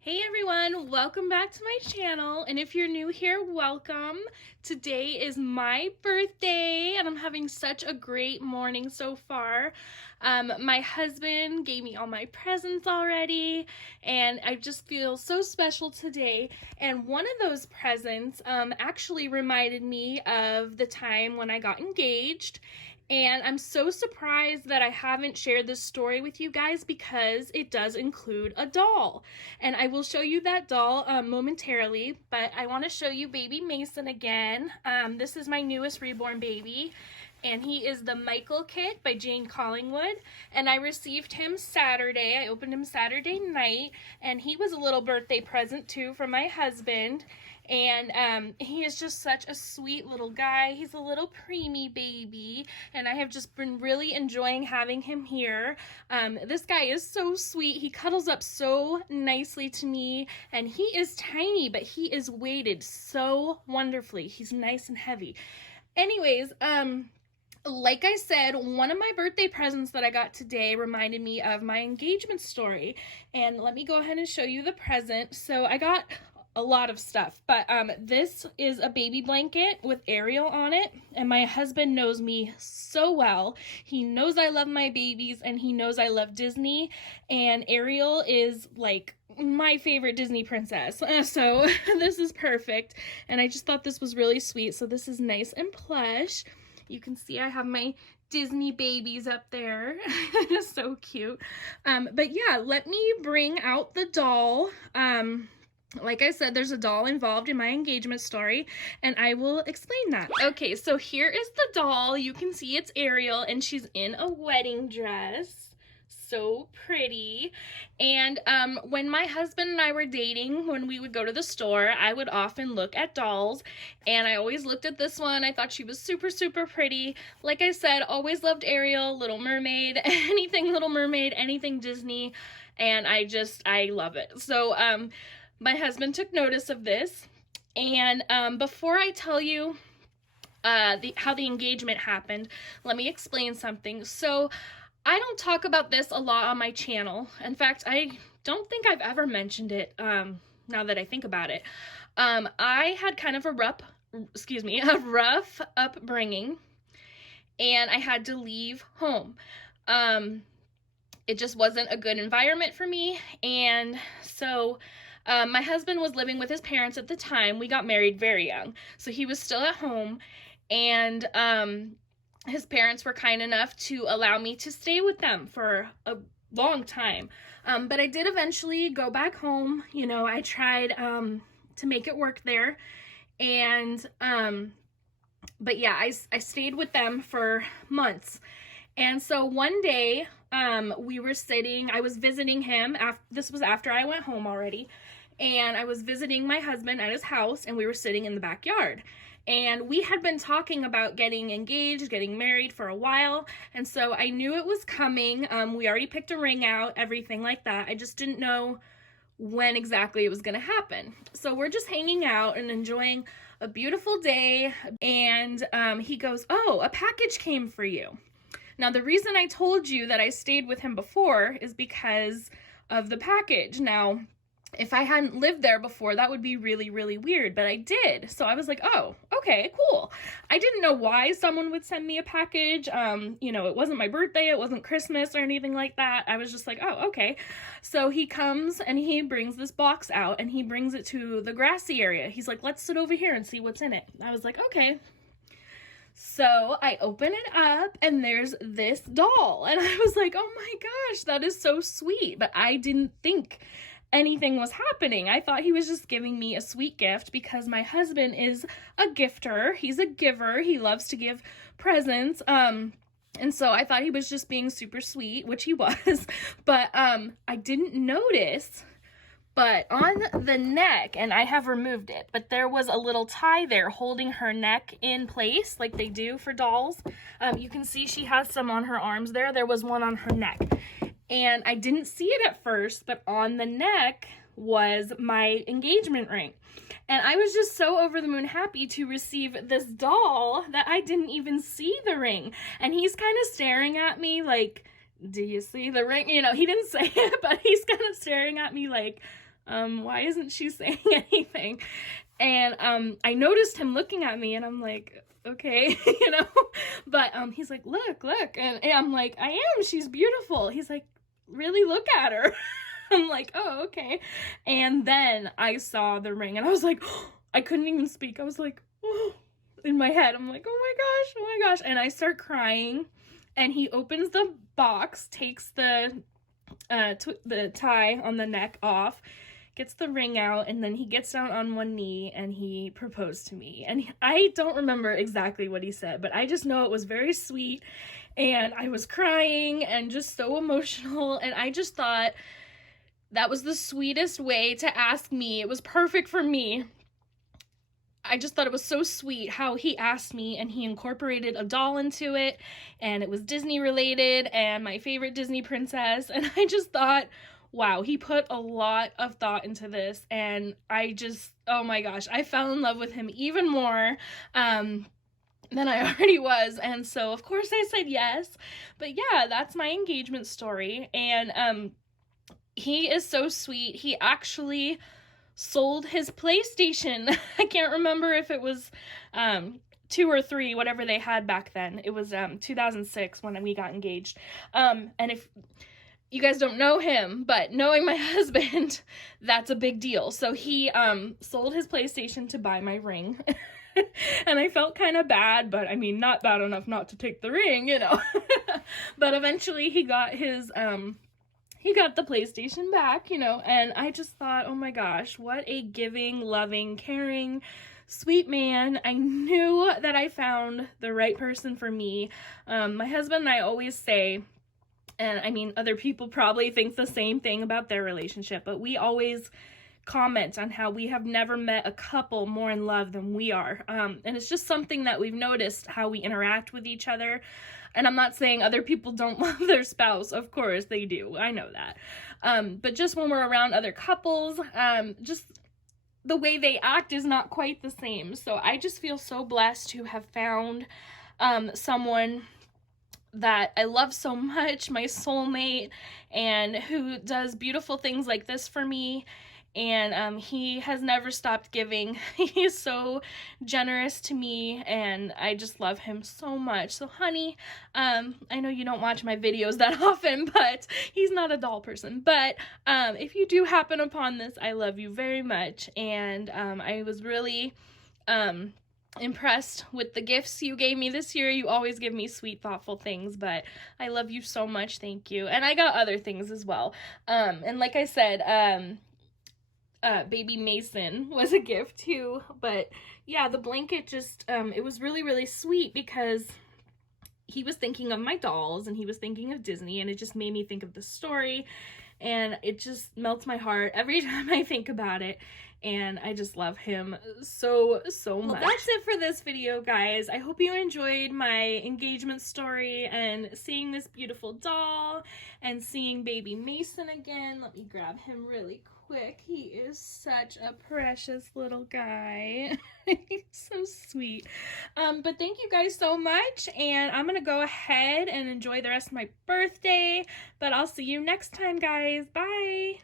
Hey everyone, welcome back to my channel, and if you're new here, welcome. Today is my birthday and I'm having such a great morning so far. My husband gave me all my presents already and I just feel so special today, and one of those presents actually reminded me of the time when I got engaged. And I'm so surprised that I haven't shared this story with you guys because it does include a doll. And I will show you that doll momentarily, but I want to show you baby Mason again. This is my newest Reborn baby, and he is the Michael kit by Jane Collingwood, and I received him Saturday. I opened him Saturday night, and he was a little birthday present too from my husband. And he is just such a sweet little guy. He's a little preemie baby, and I have just been really enjoying having him here. This guy is so sweet. He cuddles up so nicely to me, and he is tiny, but he is weighted so wonderfully. He's nice and heavy. Anyways, like I said, one of my birthday presents that I got today reminded me of my engagement story. And let me go ahead and show you the present. So I got a lot of stuff, but this is a baby blanket with Ariel on it, and my husband knows me so well. He knows I love my babies, and he knows I love Disney, and Ariel is like my favorite Disney princess, so this is perfect, and I just thought this was really sweet. So this is nice and plush. You can see I have my Disney babies up there. So cute. But yeah, let me bring out the doll. Like I said, there's a doll involved in my engagement story, and I will explain that. Okay, so here is the doll. You can see it's Ariel, and she's in a wedding dress. So pretty. And when my husband and I were dating, when we would go to the store, I would often look at dolls, and I always looked at this one. I thought she was super, super pretty. Like I said, always loved Ariel, Little Mermaid, anything Little Mermaid, anything Disney, and I love it. So, my husband took notice of this, and before I tell you how the engagement happened, let me explain something. So I don't talk about this a lot on my channel. In fact, I don't think I've ever mentioned it now that I think about it. I had kind of a rough upbringing, and I had to leave home. It just wasn't a good environment for me, and so my husband was living with his parents at the time. We got married very young, so he was still at home, and his parents were kind enough to allow me to stay with them for a long time. But I did eventually go back home. You know, I tried to make it work there, and but yeah, I stayed with them for months. And so one day, we were sitting, I was visiting him, this was after I went home already, and I was visiting my husband at his house, and we were sitting in the backyard. And we had been talking about getting engaged, getting married for a while, and so I knew it was coming. We already picked a ring out, everything like that. I just didn't know when exactly it was gonna happen. So we're just hanging out and enjoying a beautiful day, and he goes, "Oh, a package came for you." Now, the reason I told you that I stayed with him before is because of the package. Now, if I hadn't lived there before, that would be really, really weird, but I did. So I was like, oh, okay, cool. I didn't know why someone would send me a package. You know, it wasn't my birthday, it wasn't Christmas or anything like that. I was just like, oh, okay. So he comes and he brings this box out, and he brings it to the grassy area. He's like, let's sit over here and see what's in it. I was like, okay. So I open it up, and there's this doll, and I was like, oh my gosh, that is so sweet. But I didn't think anything was happening. I thought he was just giving me a sweet gift because my husband is a gifter. He's a giver. He loves to give presents. And so I thought he was just being super sweet, which he was. But I didn't notice, but on the neck, and I have removed it, but there was a little tie there holding her neck in place like they do for dolls. You can see she has some on her arms there. There was one on her neck. And I didn't see it at first, but on the neck was my engagement ring. And I was just so over the moon happy to receive this doll that I didn't even see the ring. And he's kind of staring at me like, do you see the ring? You know, he didn't say it, but he's kind of staring at me like, why isn't she saying anything? And I noticed him looking at me, and I'm like, okay, you know, but he's like, look, and I'm like, I am, she's beautiful. He's like, really, look at her. I'm like, oh, okay. And then I saw the ring, and I was like, oh, I couldn't even speak. I was like, oh, in my head, I'm like, oh my gosh, and I start crying. And he opens the box, takes the tie on the neck off, gets the ring out, and then he gets down on one knee and he proposed to me. And I don't remember exactly what he said, but I just know it was very sweet, and I was crying and just so emotional, and I just thought that was the sweetest way to ask me. It was perfect for me. I just thought it was so sweet how he asked me, and he incorporated a doll into it, and it was Disney related and my favorite Disney princess, and I just thought, wow, he put a lot of thought into this, and I just, oh my gosh, I fell in love with him even more than I already was, and so of course I said yes. But yeah, that's my engagement story, and he is so sweet. He actually sold his PlayStation. I can't remember if it was 2 or 3, whatever they had back then. It was 2006 when we got engaged. And if you guys don't know him, but knowing my husband, that's a big deal. So he sold his PlayStation to buy my ring. And I felt kind of bad, but I mean, not bad enough not to take the ring, you know. But eventually he got his he got the PlayStation back, you know, and I just thought, oh my gosh, what a giving, loving, caring, sweet man. I knew that I found the right person for me. My husband and I always say, and I mean, other people probably think the same thing about their relationship, but we always comment on how we have never met a couple more in love than we are. And it's just something that we've noticed, how we interact with each other. And I'm not saying other people don't love their spouse. Of course they do. I know that. But just when we're around other couples, just the way they act is not quite the same. So I just feel so blessed to have found someone that I love so much, my soulmate, and who does beautiful things like this for me. And he has never stopped giving. He is so generous to me, and I just love him so much. So honey, I know you don't watch my videos that often, but he's not a doll person. But if you do happen upon this, I love you very much. And I was really impressed with the gifts you gave me this year. You always give me sweet, thoughtful things, but I love you so much. Thank you. And I got other things as well. And like I said, baby Mason was a gift too, but yeah, the blanket just, it was really, really sweet because he was thinking of my dolls and he was thinking of Disney, and it just made me think of the story, and it just melts my heart every time I think about it. And I just love him so much. Well, that's it for this video, guys. I hope you enjoyed my engagement story and seeing this beautiful doll and seeing baby Mason again. Let me grab him really quick. He is such a precious little guy. He's so sweet. But thank you guys so much, and I'm gonna go ahead and enjoy the rest of my birthday, but I'll see you next time, guys. Bye.